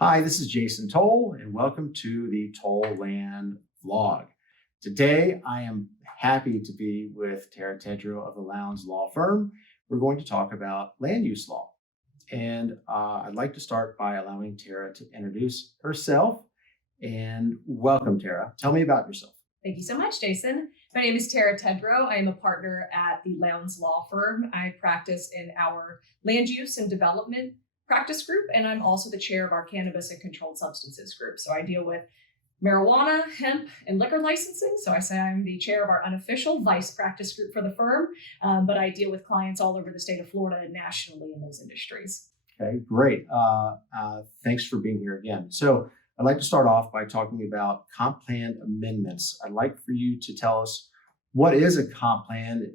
Hi, this is Jason Toll, and welcome to the Toll Land Vlog. Today, I am happy to be with Tedrow of the Lowndes law firm. We're going to talk about land use law. And I'd like to start by allowing Tara to introduce herself. And welcome, Tara. Tell me about yourself. Thank you so much, Jason. My name is Tedrow. I am a partner at the Lowndes law firm. I practice in our land use and development practice group, and I'm also the chair of our cannabis and controlled substances group. So I deal with marijuana, hemp, and liquor licensing. So I say I'm the chair of our unofficial vice practice group for the firm, but I deal with clients all over the state of Florida and nationally in those industries. Okay, great. Thanks for being here again. So I'd like to start off by talking about comp plan amendments. I'd like for you to tell us what is a comp plan,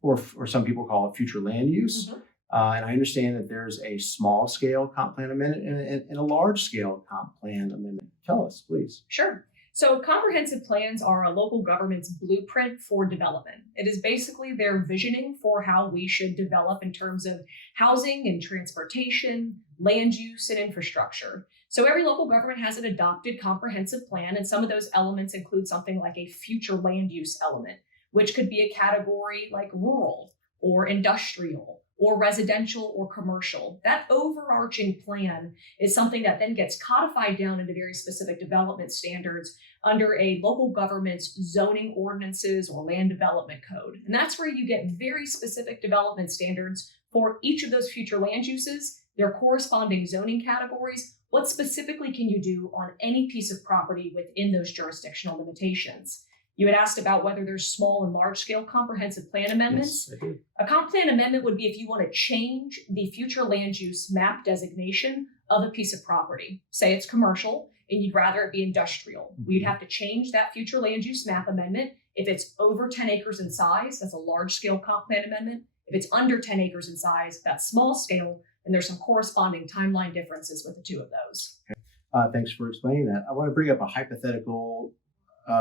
or some people call it future land use. Mm-hmm. And I understand that there's a small scale comp plan amendment and a large scale comp plan amendment. Tell us, please. Sure. So comprehensive plans are a local government's blueprint for development. It is basically their visioning for how we should develop in terms of housing and transportation, land use, and infrastructure. So every local government has an adopted comprehensive plan, and some of those elements include something like a future land use element, which could be a category like rural or industrial or residential or commercial. That overarching plan is something that then gets codified down into very specific development standards under a local government's zoning ordinances or land development code. And that's where you get very specific development standards for each of those future land uses, their corresponding zoning categories. What specifically can you do on any piece of property within those jurisdictional limitations? You had asked about whether there's small and large scale comprehensive plan amendments. Yes, I do. A comp plan amendment would be if you want to change the future land use map designation of a piece of property. Say it's commercial and you'd rather it be industrial. Mm-hmm. We'd have to change that future land use map amendment. If it's over 10 acres in size, that's a large scale comp plan amendment. If it's under 10 acres in size, that's small scale. And there's some corresponding timeline differences with the two of those. Okay. Thanks for explaining that. I want to bring up a hypothetical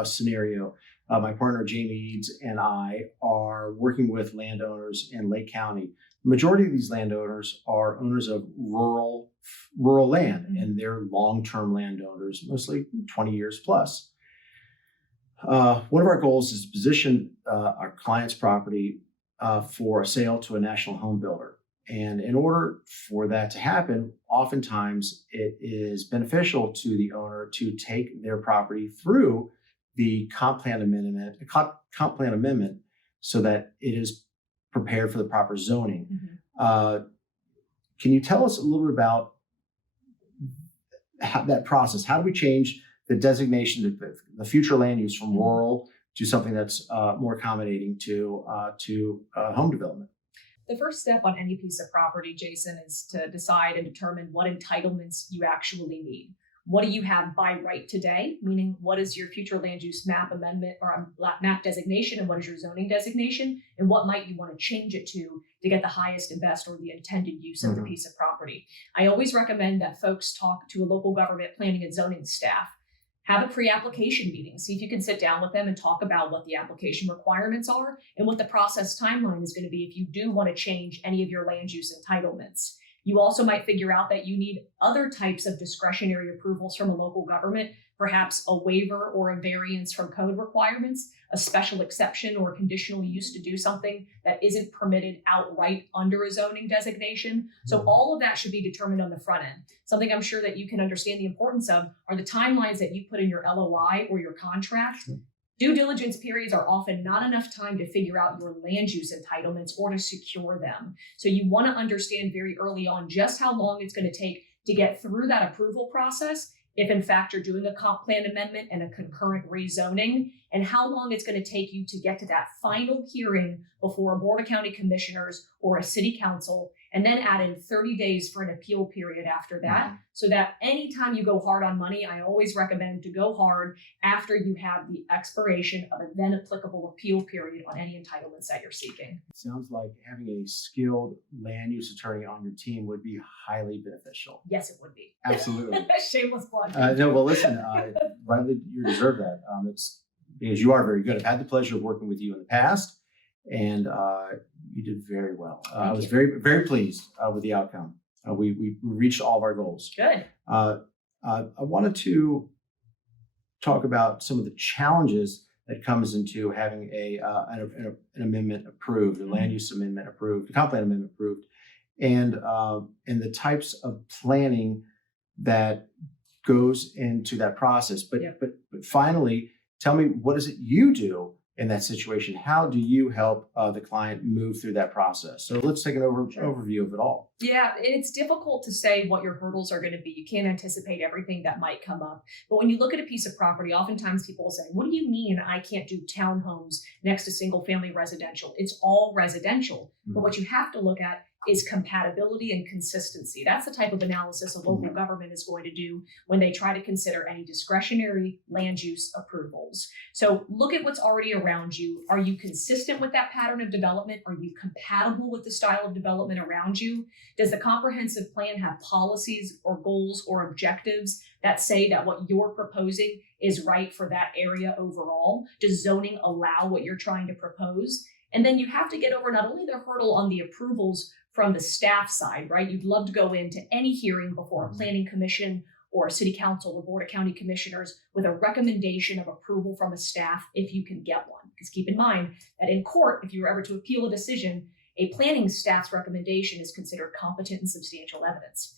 scenario. My partner Jamie Eads and I are working with landowners in Lake County. The majority of these landowners are owners of rural land, Mm-hmm. and they're long-term landowners, mostly 20 years plus. One of our goals is to position our client's property for a sale to a national home builder. And in order for that to happen, oftentimes it is beneficial to the owner to take their property through the comp plan amendment, so that it is prepared for the proper zoning. Mm-hmm. Can you tell us a little bit about that process? How do we change the designation, the future land use from rural to something that's more accommodating to home development? The first step on any piece of property, Jason, is to decide and determine what entitlements you actually need. What do you have by right today? Meaning, what is your future land use map amendment or map designation, and what is your zoning designation? And what might you want to change it to get the highest and best or the intended use of the piece of property? I always recommend that folks talk to a local government planning and zoning staff. Have a pre-application meeting. See if you can sit down with them and talk about what the application requirements are and what the process timeline is going to be if you do want to change any of your land use entitlements. You also might figure out that you need other types of discretionary approvals from a local government, perhaps a waiver or a variance from code requirements, a special exception or conditional use to do something that isn't permitted outright under a zoning designation. So all of that should be determined on the front end. Something I'm sure that you can understand the importance of are the timelines that you put in your LOI or your contract. Due diligence periods are often not enough time to figure out your land use entitlements or to secure them. So you want to understand very early on just how long it's going to take to get through that approval process, if in fact you're doing a comp plan amendment and a concurrent rezoning, and how long it's going to take you to get to that final hearing before a board of county commissioners or a city council, and then add in 30 days for an appeal period after that. So that anytime you go hard on money, I always recommend to go hard after you have the expiration of a then applicable appeal period on any entitlements that you're seeking. It sounds like having a skilled land use attorney on your team would be highly beneficial. Yes, it would be. Absolutely. Shameless plug. No, well, listen, rightly, you deserve that. It's because you are very good. I've had the pleasure of working with you in the past, and you did very well. I was very, very pleased with the outcome. We reached all of our goals. Good. I wanted to talk about some of the challenges that comes into having an amendment approved, a land use amendment approved, a comp plan amendment approved, and the types of planning that goes into that process. But finally, tell me, what is it you do in that situation? How do you help the client move through that process? So let's take an overview of it all. Yeah, it's difficult to say what your hurdles are going to be. You can't anticipate everything that might come up. But when you look at a piece of property, oftentimes people will say, what do you mean I can't do townhomes next to single family residential? It's all residential. But what you have to look at is compatibility and consistency. That's the type of analysis a local government is going to do when they try to consider any discretionary land use approvals. So look at what's already around you. Are you consistent with that pattern of development? Are you compatible with the style of development around you? Does the comprehensive plan have policies or goals or objectives that say that what you're proposing is right for that area overall? Does zoning allow what you're trying to propose? And then you have to get over not only the hurdle on the approvals from the staff side, right? You'd love to go into any hearing before a planning commission or a city council or board of county commissioners with a recommendation of approval from a staff if you can get one. Because keep in mind that in court, if you were ever to appeal a decision, a planning staff's recommendation is considered competent and substantial evidence.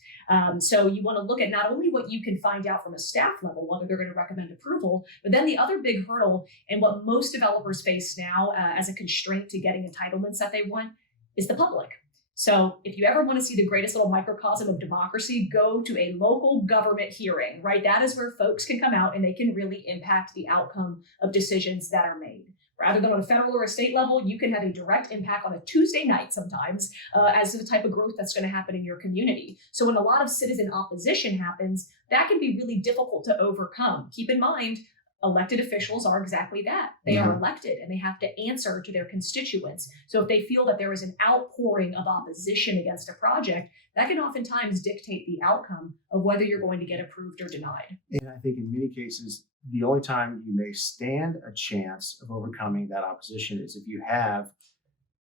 So you want to look at not only what you can find out from a staff level, whether they're going to recommend approval, but then the other big hurdle and what most developers face now as a constraint to getting entitlements that they want is the public. So if you ever want to see the greatest little microcosm of democracy, go to a local government hearing, right? That is where folks can come out and they can really impact the outcome of decisions that are made. Rather than on a federal or a state level, you can have a direct impact on a Tuesday night sometimes as to the type of growth that's going to happen in your community. So when a lot of citizen opposition happens, that can be really difficult to overcome. Keep in mind, elected officials are exactly that. They are elected and they have to answer to their constituents. So if they feel that there is an outpouring of opposition against a project, that can oftentimes dictate the outcome of whether you're going to get approved or denied. And I think in many cases, the only time you may stand a chance of overcoming that opposition is if you have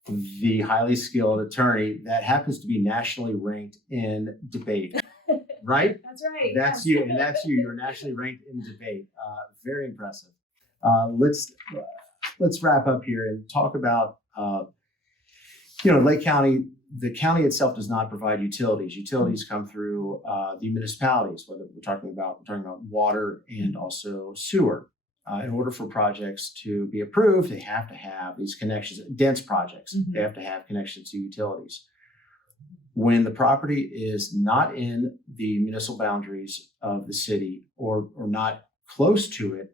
the highly skilled attorney that happens to be nationally ranked in debate. Right? That's right. That's you, and that's you. You're nationally ranked in debate. Very impressive. Let's wrap up here and talk about Lake County. The county itself does not provide utilities. Utilities come through the municipalities, whether we're talking about water and also sewer. In order for projects to be approved, they have to have these connections. Dense projects, they have to have connections to utilities. When the property is not in the municipal boundaries of the city or not close to it,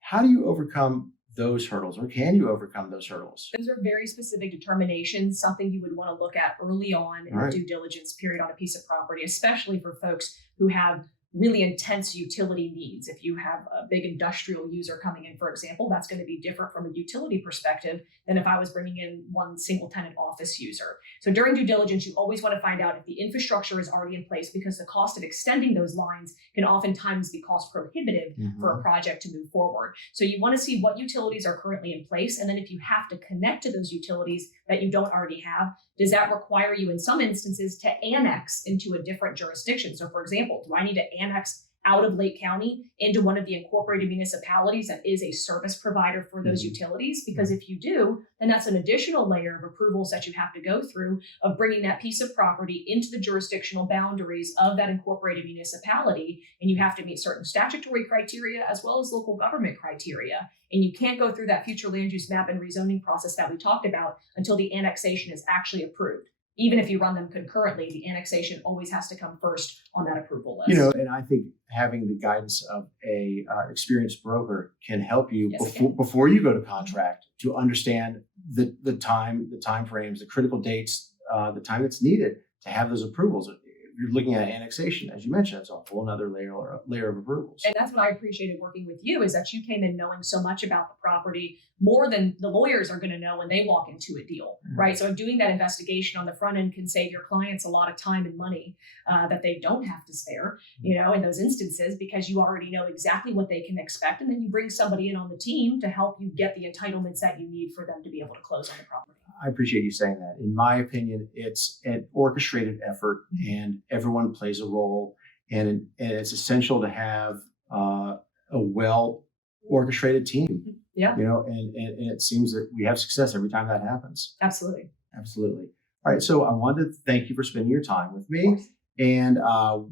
how do you overcome those hurdles, or can you overcome those hurdles? Those are very specific determinations, something you would want to look at early on in the due diligence period on a piece of property, especially for folks who have really intense utility needs. If you have a big industrial user coming in, for example, that's going to be different from a utility perspective than if I was bringing in one single tenant office user. So during due diligence, you always want to find out if the infrastructure is already in place, because the cost of extending those lines can oftentimes be cost prohibitive for a project to move forward. So you want to see what utilities are currently in place. And then if you have to connect to those utilities that you don't already have, does that require you in some instances to annex into a different jurisdiction? So for example, do I need to annex out of Lake County into one of the incorporated municipalities that is a service provider for those utilities? Because if you do, then that's an additional layer of approvals that you have to go through of bringing that piece of property into the jurisdictional boundaries of that incorporated municipality. And you have to meet certain statutory criteria as well as local government criteria. And you can't go through that future land use map and rezoning process that we talked about until the annexation is actually approved. Even if you run them concurrently, the annexation always has to come first on that approval list. And I think having the guidance of a experienced broker can help you before you go to contract to understand the time frames, the critical dates, the time that's needed to have those approvals. If you're looking at annexation, as you mentioned, it's a whole other layer of approvals. And that's what I appreciated working with you, is that you came in knowing so much about the property, more than the lawyers are going to know when they walk into a deal, right? So doing that investigation on the front end can save your clients a lot of time and money that they don't have to spare, in those instances, because you already know exactly what they can expect. And then you bring somebody in on the team to help you get the entitlements that you need for them to be able to close on the property. I appreciate you saying that. In my opinion, it's an orchestrated effort, and everyone plays a role, and it's essential to have a well orchestrated team. Yeah, And it seems that we have success every time that happens. absolutely. Absolutely. All right. So I wanted to thank you for spending your time with Of me. course. And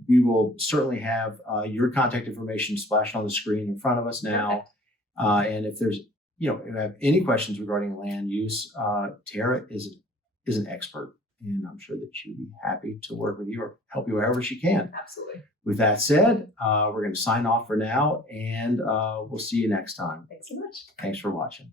we will certainly have your contact information splashed on the screen in front of us now. And if there's, if you have any questions regarding land use, Tara is an expert, and I'm sure that she'd be happy to work with you or help you however she can. Absolutely. With that said, we're going to sign off for now, and we'll see you next time. Thanks so much. Thanks for watching.